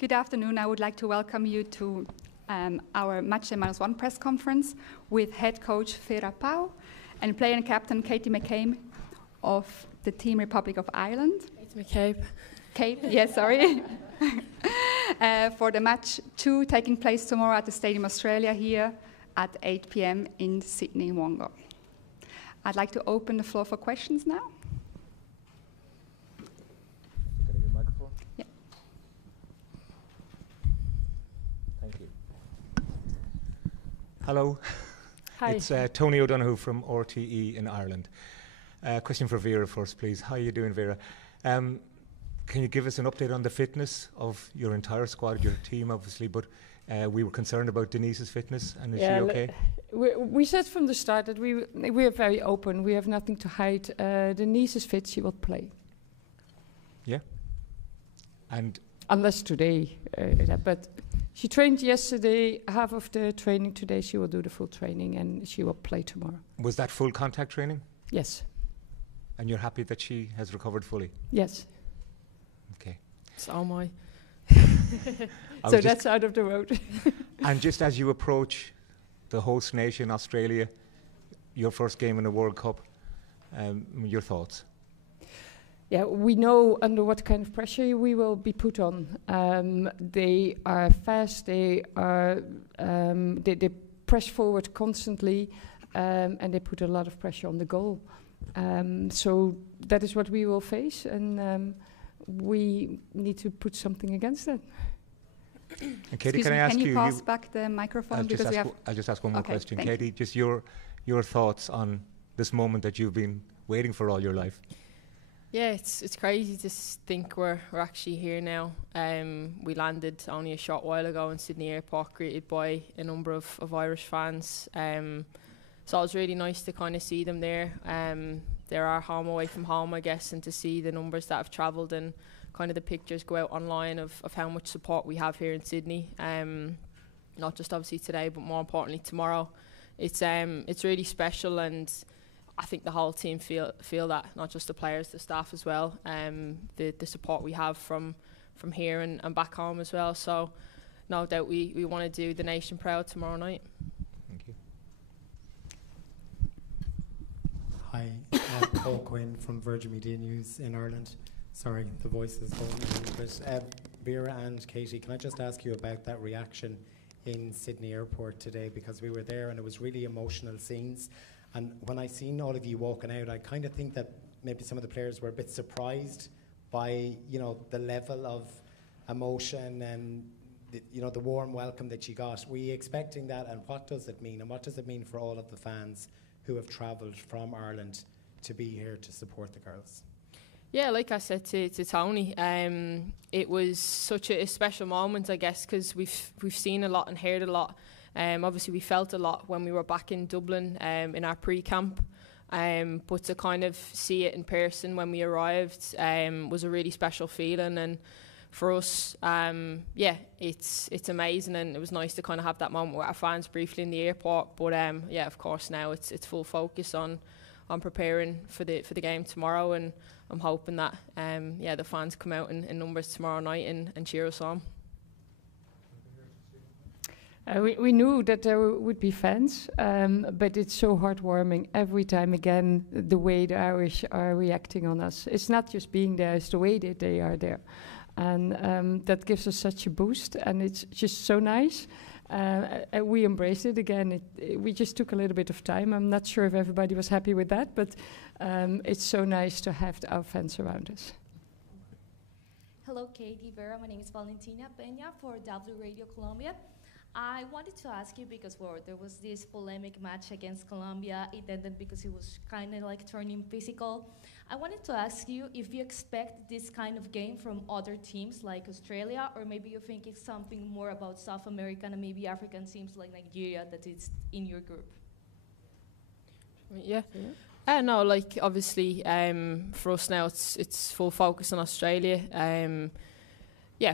Good afternoon. I would like to welcome you to our Matchday -1 press conference with head coach Vera Pauw and player and captain Katie McCabe of the Team Republic of Ireland. Katie McCabe. Kate, yes, sorry. For the match 2 taking place tomorrow at the Stadium Australia here at 8 p.m. in Sydney, Wonga. I'd like to open the floor for questions now. Hello. Hi. It's Tony O'Donoghue from RTE in Ireland. Question for Vera first, please. How are you doing, Vera? Can you give us an update on the fitness of your entire squad, your team, obviously, but we were concerned about Denise's fitness, and is she okay? We said from the start that we are very open. We have nothing to hide. Denise is fit. She will play. Yeah. And unless today, but she trained yesterday, half of the training today. She will do the full training and she will play tomorrow. Was that full contact training? Yes. And you're happy that she has recovered fully? Yes. Okay. So am I. So that's out of the road. And just as you approach the host nation, Australia, your first game in the World Cup, your thoughts? Yeah, we know under what kind of pressure we will be put on. They are fast. They press forward constantly, and they put a lot of pressure on the goal. So that is what we will face, and we need to put something against that. And Katie, can I ask you? Can you pass back the microphone? I'll just ask one more question, Katie. You. Just your thoughts on this moment that you've been waiting for all your life. Yeah, it's crazy to think we're actually here now. We landed only a short while ago in Sydney Airport, greeted by a number of Irish fans. So it was really nice to kind of see them there. They're our home away from home, I guess, and to see the numbers that have travelled and kind of the pictures go out online of how much support we have here in Sydney. Not just obviously today, but more importantly tomorrow. It's really special, and I think the whole team feel that, not just the players, the staff as well. The support we have from here and back home as well. So no doubt we want to do the nation proud tomorrow night. Thank you. Hi, Paul Quinn from Virgin Media News in Ireland. Sorry, the voice is going a little bit. Vera and Katie, can I just ask you about that reaction in Sydney Airport today? Because we were there and it was really emotional scenes. And when I seen all of you walking out, I kind of think that maybe some of the players were a bit surprised by, the level of emotion and, the warm welcome that you got. Were you expecting that, and what does it mean? And what does it mean for all of the fans who have travelled from Ireland to be here to support the girls? Yeah, like I said to Tony, it was such a special moment, I guess, because we've seen a lot and heard a lot. Obviously, we felt a lot when we were back in Dublin in our pre-camp, but to kind of see it in person when we arrived was a really special feeling. And for us, it's amazing, and it was nice to kind of have that moment with our fans briefly in the airport. But of course, now it's full focus on preparing for the game tomorrow, and I'm hoping that the fans come out in numbers tomorrow night and cheer us on. We knew that there would be fans, but it's so heartwarming every time again, the way the Irish are reacting on us. It's not just being there, it's the way that they are there. And that gives us such a boost, and it's just so nice. And we embraced it again. We just took a little bit of time. I'm not sure if everybody was happy with that, but it's so nice to have our fans around us. Hello, Katie, Vera. My name is Valentina Peña for W Radio Colombia. I wanted to ask you because there was this polemic match against Colombia. It ended because it was kind of like turning physical. I wanted to ask you if you expect this kind of game from other teams like Australia, or maybe you think it's something more about South American and maybe African teams like Nigeria that is in your group. Yeah. No, like obviously for us now it's full focus on Australia.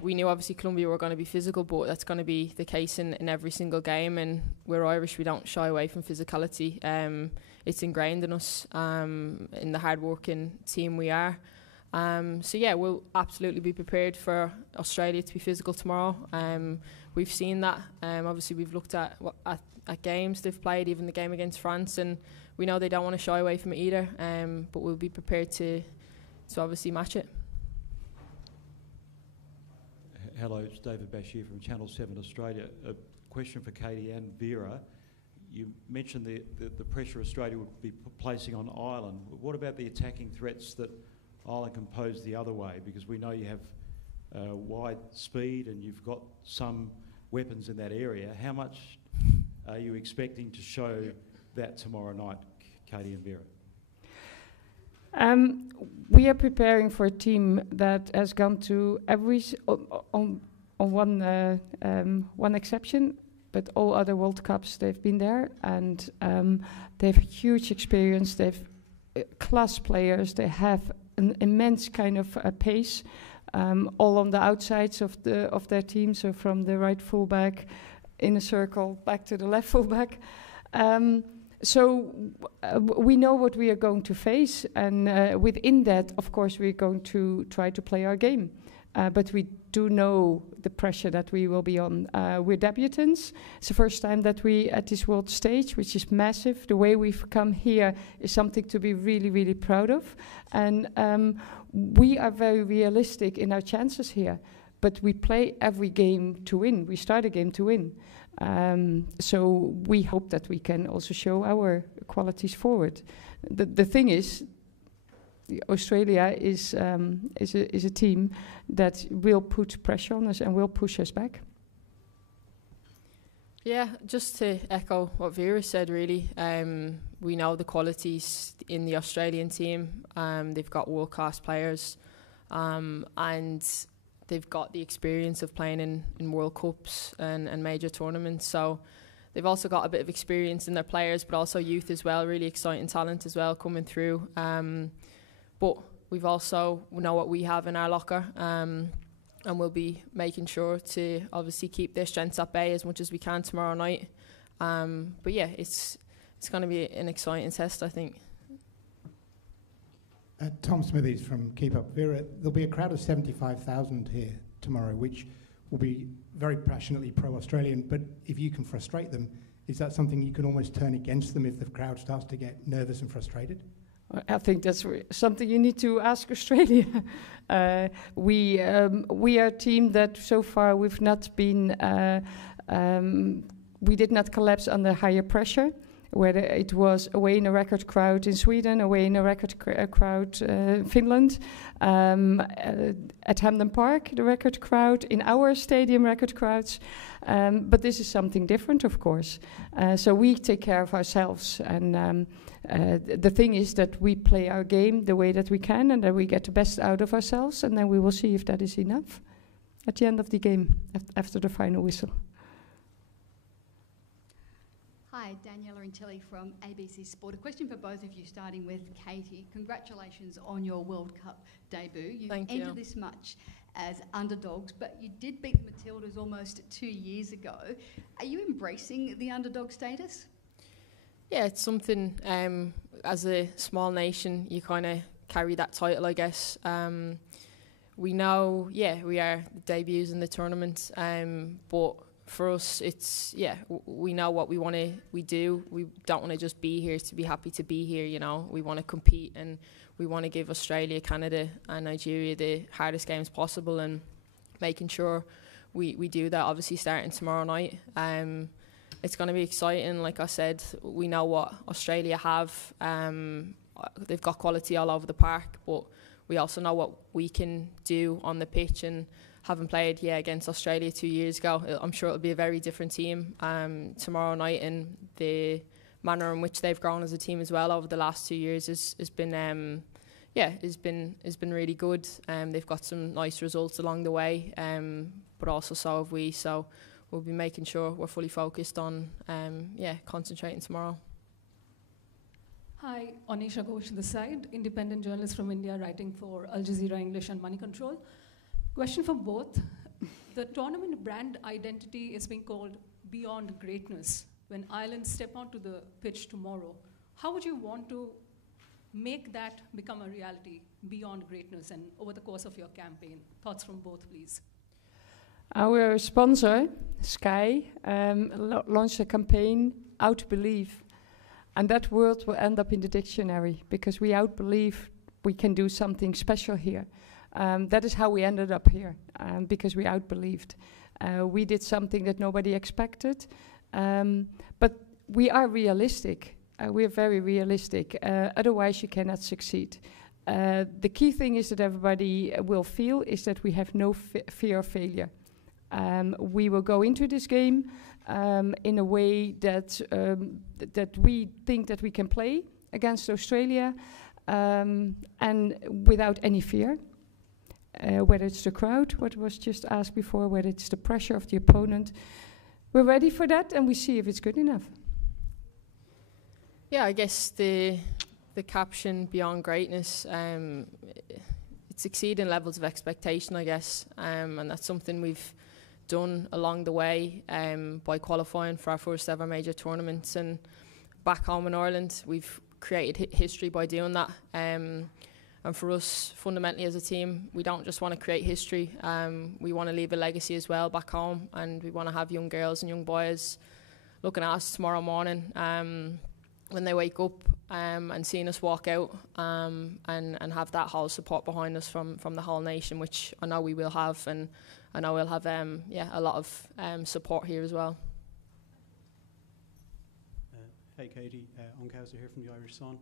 We knew obviously Colombia were going to be physical, but that's going to be the case in every single game. And we're Irish, we don't shy away from physicality. It's ingrained in us, in the hard-working team we are. So yeah, we'll absolutely be prepared for Australia to be physical tomorrow. We've seen that. Obviously, we've looked at games they've played, even the game against France, and we know they don't want to shy away from it either. But we'll be prepared to obviously match it. Hello, it's David Bashir from Channel 7 Australia. A question for Katie and Vera. You mentioned the pressure Australia would be placing on Ireland. What about the attacking threats that Ireland can pose the other way? Because we know you have wide speed and you've got some weapons in that area. How much are you expecting to show that tomorrow night, Katie and Vera? We are preparing for a team that has gone to on one exception, but all other World Cups they've been there, and they have huge experience. They have class players. They have an immense kind of pace, all on the outsides of their team. So from the right fullback in a circle back to the left fullback. So we know what we are going to face, and within that, of course, we're going to try to play our game. But we do know the pressure that we will be on. We're debutants. It's the first time that we at this world stage, which is massive. The way we've come here is something to be really, really proud of. And we are very realistic in our chances here. But we play every game to win. We start a game to win. So we hope that we can also show our qualities forward. The thing is, Australia is a team that will put pressure on us and will push us back. Yeah, just to echo what Vera said, really, we know the qualities in the Australian team. They've got world-class players, and they've got the experience of playing in World Cups and major tournaments. So they've also got a bit of experience in their players, but also youth as well, really exciting talent as well coming through. But we've also know what we have in our locker, and we'll be making sure to obviously keep their strengths at bay as much as we can tomorrow night. But yeah, it's going to be an exciting test, I think. Tom Smithies from Keep Up. Vera, there'll be a crowd of 75,000 here tomorrow, which will be very passionately pro-Australian, but if you can frustrate them, is that something you can almost turn against them if the crowd starts to get nervous and frustrated? I think that's something you need to ask Australia. We are a team that so far we've not been, we did not collapse under higher pressure, whether it was away in a record crowd in Sweden, away in a record crowd in Finland, at Hampden Park, the record crowd, in our stadium, record crowds. But this is something different, of course. So we take care of ourselves, and the thing is that we play our game the way that we can, and that we get the best out of ourselves, and then we will see if that is enough at the end of the game, after the final whistle. Hi, Daniela Intelli from ABC Sport. A question for both of you, starting with Katie. Congratulations on your World Cup debut. You entered this match as underdogs, but you did beat the Matildas almost 2 years ago. Are you embracing the underdog status? Yeah, it's something, as a small nation, you kind of carry that title, I guess. We know, we are the debuts in the tournament, but for us, it's, we know what we do. We don't want to just be here to be happy to be here, you know. We want to compete, and we want to give Australia, Canada and Nigeria the hardest games possible, and making sure we do that, obviously starting tomorrow night. It's going to be exciting. Like I said, we know what Australia have. They've got quality all over the park, but we also know what we can do on the pitch, and having played against Australia 2 years ago, I'm sure it'll be a very different team tomorrow night, and the manner in which they've grown as a team as well over the last 2 years has been really good. They've got some nice results along the way, but also so have we. So we'll be making sure we're fully focused on concentrating tomorrow. Hi, Anisha Ghosh on the side, independent journalist from India, writing for Al Jazeera English and Money Control. Question for both. The tournament brand identity is being called Beyond Greatness. When Ireland step onto the pitch tomorrow, how would you want to make that become a reality? beyond greatness and over the course of your campaign? Thoughts from both, please. Our sponsor, Sky, launched a campaign, Outbelieve. And that word will end up in the dictionary because we outbelieve we can do something special here. That is how we ended up here, because we outbelieved. We did something that nobody expected, but we are realistic. We are very realistic. Otherwise, you cannot succeed. The key thing is that everybody will feel is that we have no fear of failure. We will go into this game in a way that that we think that we can play against Australia, and without any fear. Whether it's the crowd, what was just asked before, whether it's the pressure of the opponent, we're ready for that, and we see if it's good enough. Yeah, I guess the caption beyond greatness, it's exceeding levels of expectation, I guess, and that's something we've done along the way by qualifying for our first ever major tournaments, and back home in Ireland we've created history by doing that, and for us fundamentally as a team we don't just want to create history, we want to leave a legacy as well back home, and we want to have young girls and young boys looking at us tomorrow morning when they wake up and seeing us walk out, and have that whole support behind us from the whole nation, which I know we will have, and I know we'll have a lot of support here as well. Hey Katie, Uncouser here from the Irish Sun.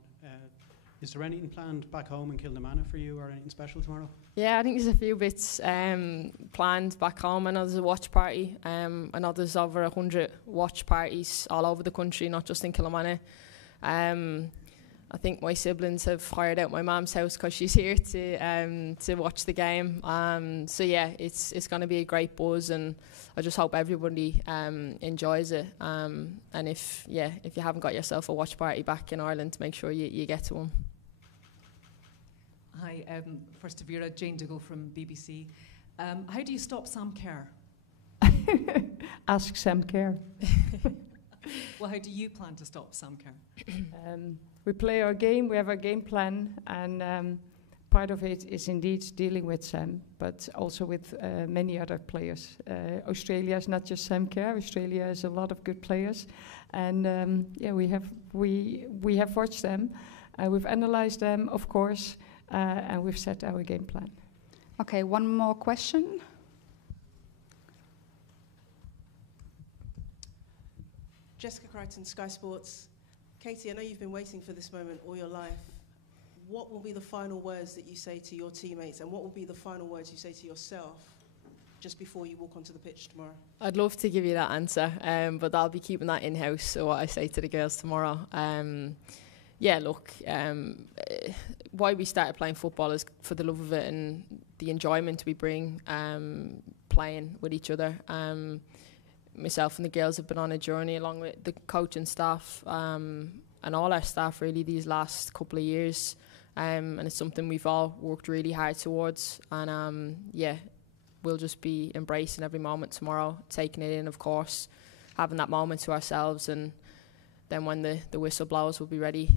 Is there anything planned back home in Kilnamana for you, or anything special tomorrow? Yeah, I think there's a few bits planned back home. I know there's a watch party. I know there's over 100 watch parties all over the country, not just in Kilnamana. I think my siblings have hired out my mum's house because she's here to watch the game. So yeah, it's going to be a great buzz, and I just hope everybody enjoys it. And if you haven't got yourself a watch party back in Ireland, make sure you get to one. Hi, first to Vera, Jane Diggle from BBC. How do you stop Sam Kerr? Ask Sam Kerr. Well, how do you plan to stop Sam Kerr? We play our game, we have our game plan, and part of it is indeed dealing with Sam, but also with many other players. Australia is not just Sam Kerr, Australia has a lot of good players, and we have watched them, we've analyzed them, of course, and we've set our game plan. Okay, one more question. Jessica Crichton, Sky Sports. Katie, I know you've been waiting for this moment all your life. What will be the final words that you say to your teammates, and what will be the final words you say to yourself just before you walk onto the pitch tomorrow? I'd love to give you that answer, but I'll be keeping that in-house, so what I say to the girls tomorrow. Why we started playing football is for the love of it and the enjoyment we bring playing with each other. Myself and the girls have been on a journey along with the coaching staff and all our staff really these last couple of years, and it's something we've all worked really hard towards, and we'll just be embracing every moment tomorrow, taking it in, of course, having that moment to ourselves, and then when the whistle blows we'll be ready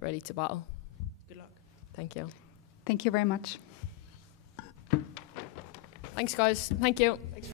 ready to battle. Good luck. Thank you. Thank you very much. Thanks guys. Thank you.